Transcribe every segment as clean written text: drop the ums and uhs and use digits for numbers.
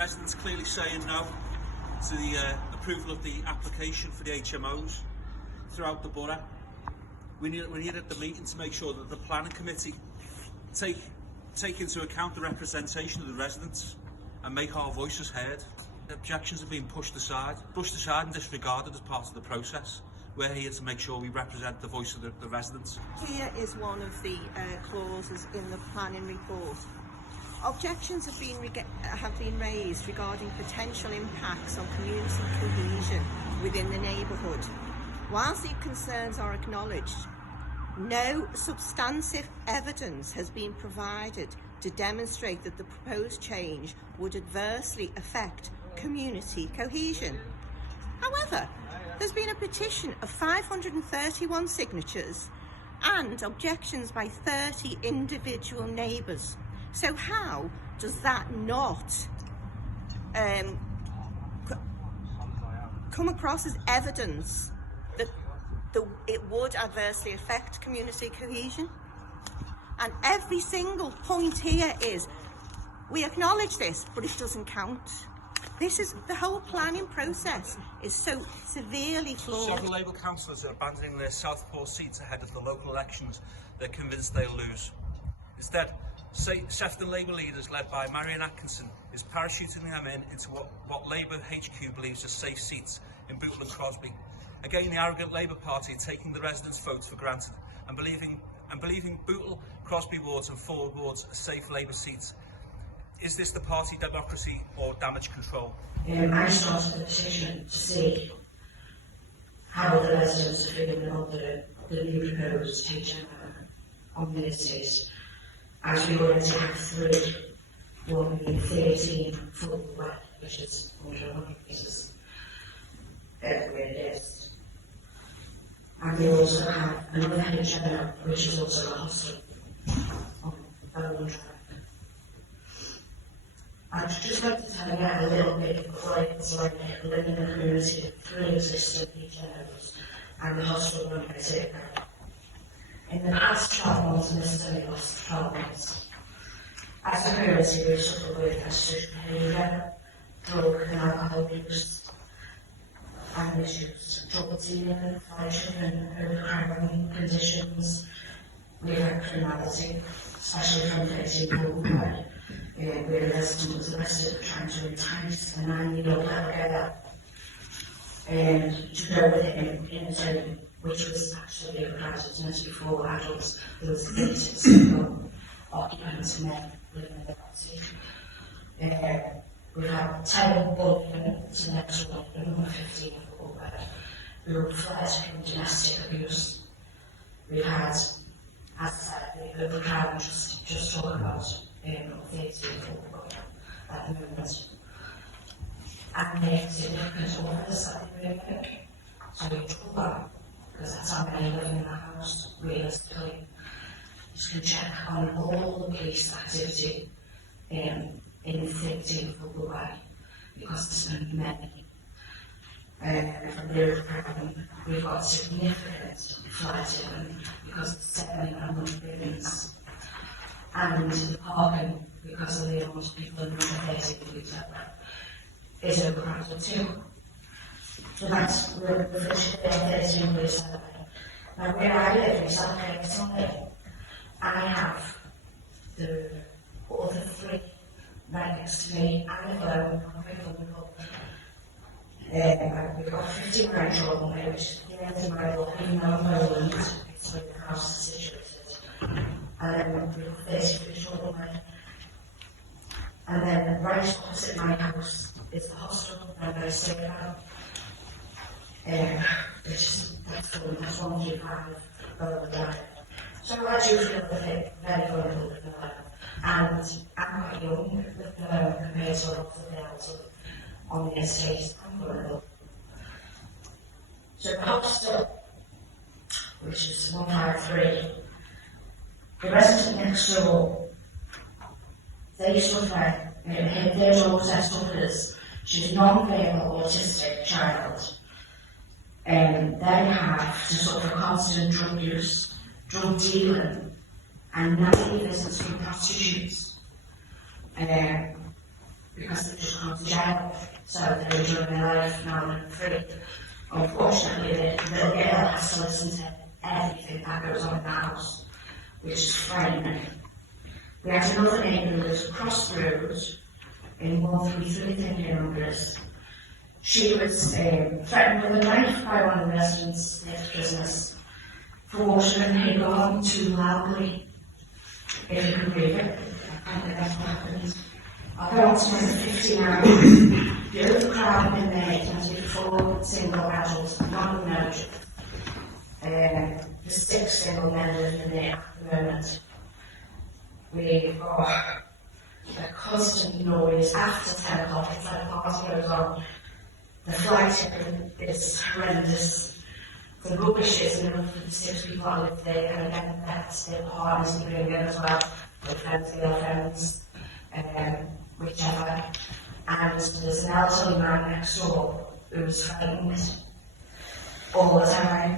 Residents clearly saying no to the approval of the application for the HMOs throughout the borough. We're here at the meeting to make sure that the planning committee take into account the representation of the residents and make our voices heard. The objections are being pushed aside and disregarded as part of the process. We're here to make sure we represent the voice of the residents. Here is one of the clauses in the planning report. Objections have been raised regarding potential impacts on community cohesion within the neighbourhood. Whilst the concerns are acknowledged, no substantive evidence has been provided to demonstrate that the proposed change would adversely affect community cohesion. However, there's been a petition of 531 signatures and objections by 30 individual neighbours. So how does that not come across as evidence that it would adversely affect community cohesion? And every single point here is, we acknowledge this, but it doesn't count. The whole planning process is so severely flawed. Several Labour councillors are abandoning their Southport seats ahead of the local elections. They're convinced they'll lose. Instead, Sefton Labour leaders led by Marion Atkinson is parachuting them into what Labour HQ believes are safe seats in Bootle and Crosby. Again, the arrogant Labour Party taking the residents' votes for granted and believing Bootle, Crosby wards and Ford wards are safe Labour seats. Is this the party democracy or damage control? I started the petition to see how the residents are feeling about the new proposed HMO on the estate, as we already have 3, 13 full wet, which is under 100 metres everywhere it is. And we also have another HMO, which is also a hostel on Bowling Track. I'd just like to tell you a little bit of what it's like living in a community of 3 existing HMOs and the hostel run by Sefton. In the past 12 months, and this is only last 12 months, as a community we've suffered with prostitution behaviour, drug and alcohol use, and issues, drug dealing, fighting and overcrowding conditions. We've had criminality, especially from 13 Bootle, where a resident was arrested for trying to entice a 9-year-old girl to go with him in a home which was actually overcrowded, and as before adults, there was limited single occupants and men living in the property. We've had terrible bullying to the next one, number 15 who were fled from domestic abuse. We've had, as I said, the overcrowding just talk about 13 at the moment. And they have significant orders that they make. So we talk about, because that's how many living in the house, realistically. You can check on all the police activity in 13 Bootle way, because there's many. From the overcrowding, we've got significant flooding because of 7 abandoned buildings. And the parking, because of the amount of people in the 13 weeks is overcrowded too. So that's, we're finishing there 13 weeks. Now where I live in South Carolina, I have the other 3 right next to me, and the phone, we've got 15 range on there, which is the end of my block, even though Poland, it's where the house is situated. And then we've got 30 feet on there. And then right opposite my house is the hostel where I stay at. Which is that's 135 Drive. So I do feel very vulnerable with the life. And I'm quite young with the compared to a lot of the elders on the estate. I'm vulnerable. So the hostel, which is 153, the resident next door, they suffer, their daughter suffers, she's a non-verbal autistic child, and they have to suffer constant drug use, drug dealing, and nightly visits from prostitutes. because they just gone to jail. So they're enjoying their life now they're free. Unfortunately, the little girl has to listen to everything that goes on in the house, which is frightening. We had another neighbour who lives across the road in 133 Thinking Numbers. She was threatened with a knife by one of the residents next Christmas for watering her garden too loudly. If you can believe it, I think that's what happened. I go on to number 59. The overcrowd had been made as with 4 single adults, none of them eligible. The 6 single men living in there at the moment. We are a constant noise after 10 o'clock, it's like a party goes on. The fly tipping is horrendous. The rubbish isn't enough for the 6 people that live there, and again, the pets, their partners, they bring in as well, their friends, whichever. And there's an elderly man next door who's frightened all the time.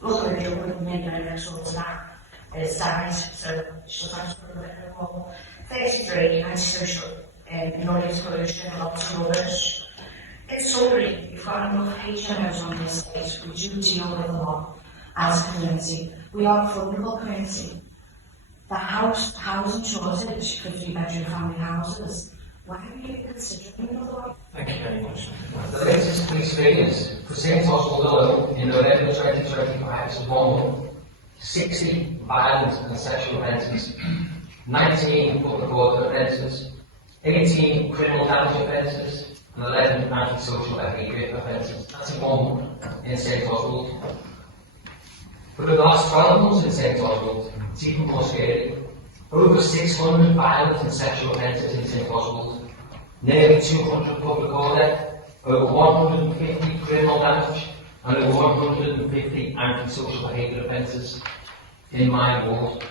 Luckily, the woman next door to that has died, so she'll have to put a bit more. 33, antisocial, noise pollution, lots of rubbish. In summary, you've got enough HMOs on this state. We do deal with a lot as a community. We are a vulnerable community. The housing shortage for 3-bedroom family houses. Why are we even considering another one? Thank you very much. The latest police figures for St Hospital alone in November 2025 is 60 violent and sexual offences, 19 public order offences, 18 criminal damage offences, and 11 antisocial behaviour offences. That's one in St Hospital. For the last 12 months in St Hospital, it's even more scary. Over 600 violent and sexual offences in St Hospital, nearly 200 public order, over 150 criminal damage, and over 150 antisocial behaviour offences in my ward.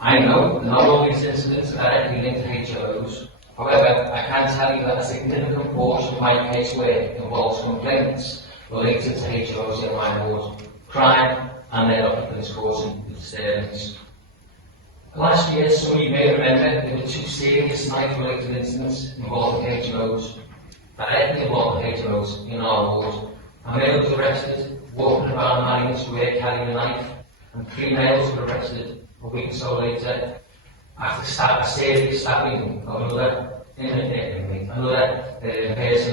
I know that not all these incidents are directly linked to HMOs. However, I can tell you that a significant portion of my casework involves complaints related to HMOs in my ward, crime and their occupants causing disturbance. Last year, some of you may remember, there were 2 serious knife-related incidents involving HMOs, directly involving HMOs in our ward. A male was arrested, walking around Marion Square carrying a knife, and 3 males were arrested a week or so later after a serious stabbing of another person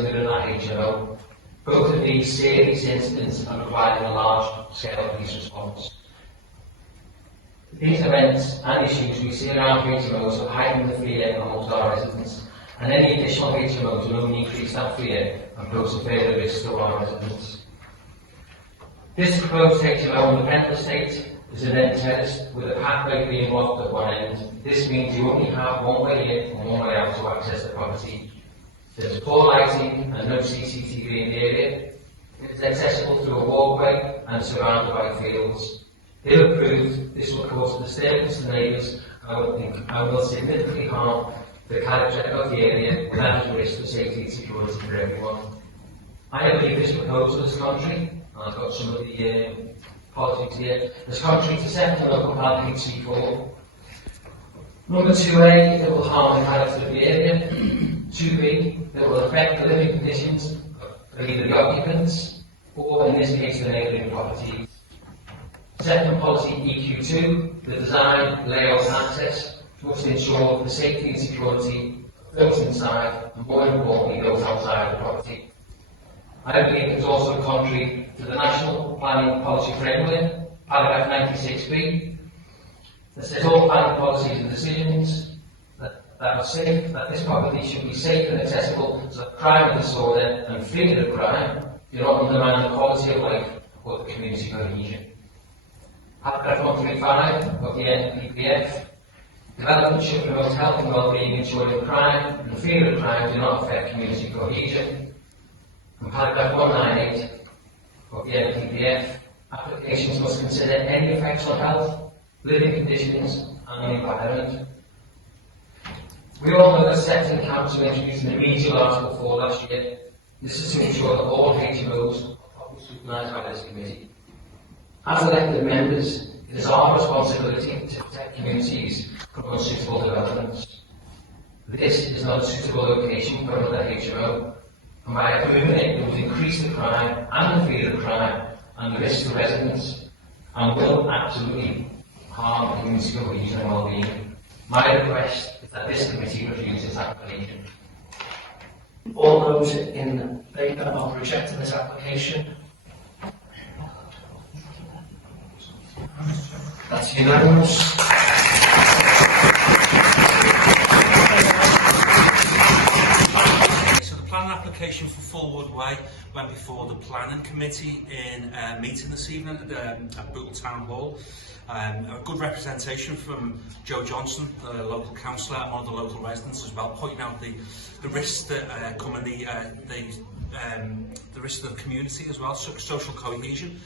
living in that HMO. Both of these serious incidents are providing a large-scale police response. These events and issues we see around HMOs are heightening the fear amongst our residents, and any additional HMOs will only increase that fear and pose a further risk to our residents. This proposed HMO on the rental estate is an end terrace with a pathway being blocked at one end. This means you only have one way in and one way out to access the property. There's poor lighting and no CCTV in the area. It's accessible through a walkway and surrounded by fields. If approved, this will cause disturbance to neighbours and will significantly harm the character of the area without a risk for safety and security for everyone. I believe this proposal is contrary, and I've got some of the politics here, is contrary to Sefton local plan HC4. Number 2A, it will harm the character of the area. 2B, it will affect the living conditions of either the occupants or, in this case, the neighbouring properties. Second policy EQ2, the design, layout and access must ensure the safety and security of those inside and, more importantly, those outside the property. I believe it is also contrary to the National Planning Policy Framework, paragraph 96B, that says all planning policies and decisions that this property should be safe and accessible to crime and disorder and free of crime, do not undermine the quality of life or the community cohesion. Paragraph 135 of the NPPF, development should promote health and well-being, ensuring crime and fear of crime do not affect community cohesion. And paragraph 198 of the NPPF, applications must consider any effects on health, living conditions and the environment. We all know that Sefton Council introduced an remedial Article 4 last year. This is to ensure that all HMOs are properly scrutinised by this committee. As elected members, it is our responsibility to protect communities from unsuitable developments. This is not a suitable location for another HMO, and by approving it would increase the crime and the fear of crime and the risk to residents, and will absolutely harm the community cohesion and well-being. My request is that this committee reviews this application. All those in favour of rejecting this application? That's unanimous. So the planning application for Forward Way went before the planning committee in a meeting this evening at Bootle Town Hall. A good representation from Joe Johnson, the local councillor, and one of the local residents as well, pointing out the risks that come in the risks of the community as well, social cohesion.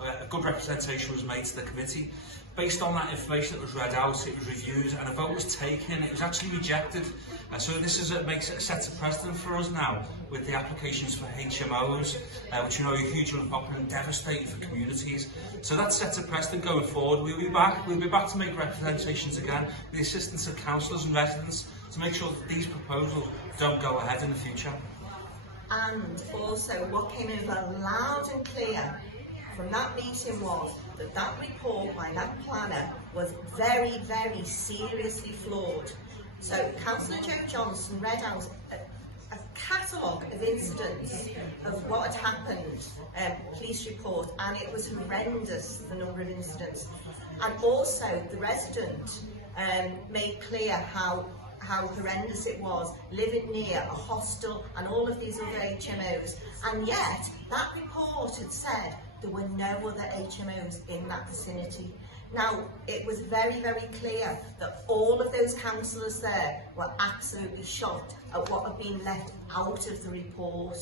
A good representation was made to the committee. Based on that information that was read out, it was reviewed and a vote was taken. It was actually rejected. So this makes it a set of precedent for us now with the applications for HMOs, which you know are hugely unpopular and devastating for communities. So that sets a precedent going forward. We'll be back to make representations again with the assistance of councillors and residents to make sure that these proposals don't go ahead in the future. And also what came over loud and clear from that meeting was that that report by that planner was very, very seriously flawed. So Councillor Joe Johnson read out a catalogue of incidents of what had happened, police report, and it was horrendous, the number of incidents. And also the resident made clear how horrendous it was living near a hostel and all of these other HMOs, and yet that report had said there were no other HMOs in that vicinity. Now, it was very, very clear that all of those councillors there were absolutely shocked at what had been left out of the report.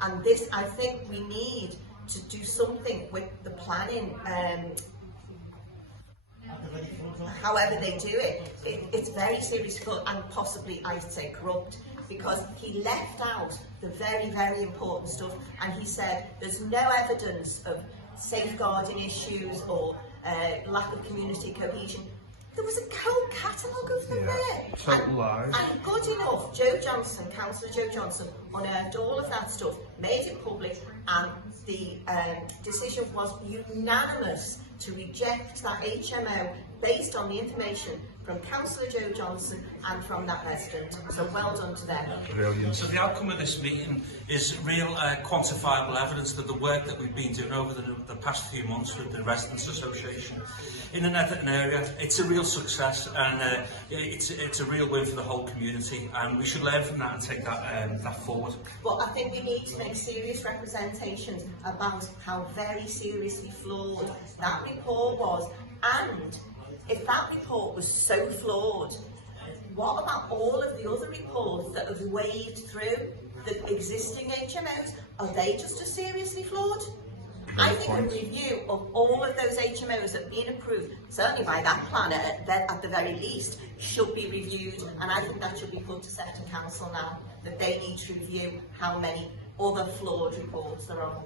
And this, I think we need to do something with the planning, however they do it. It's very seriously flawed and possibly, I'd say, corrupt, because he left out the very, very important stuff, and he said there's no evidence of safeguarding issues or lack of community cohesion. There was a whole catalogue of them there. Total lies. And good enough, Joe Johnson, Councillor Joe Johnson, unearthed all of that stuff, made it public, and the decision was unanimous to reject that HMO based on the information from Councillor Joe Johnson and from that resident. So well done to them. Brilliant. So the outcome of this meeting is real quantifiable evidence that the work that we've been doing over the past few months with the Residents Association in the Netherton area, it's a real success, and it's a real win for the whole community, and we should learn from that and take that forward. But I think we need to make serious representations about how very seriously flawed that report was, and if that report was so flawed, what about all of the other reports that have waved through the existing HMOs? Are they just as seriously flawed? I think a review of all of those HMOs that have been approved, certainly by that planner at the very least, should be reviewed, and I think that should be put to Sefton Council now, that they need to review how many other flawed reports there are.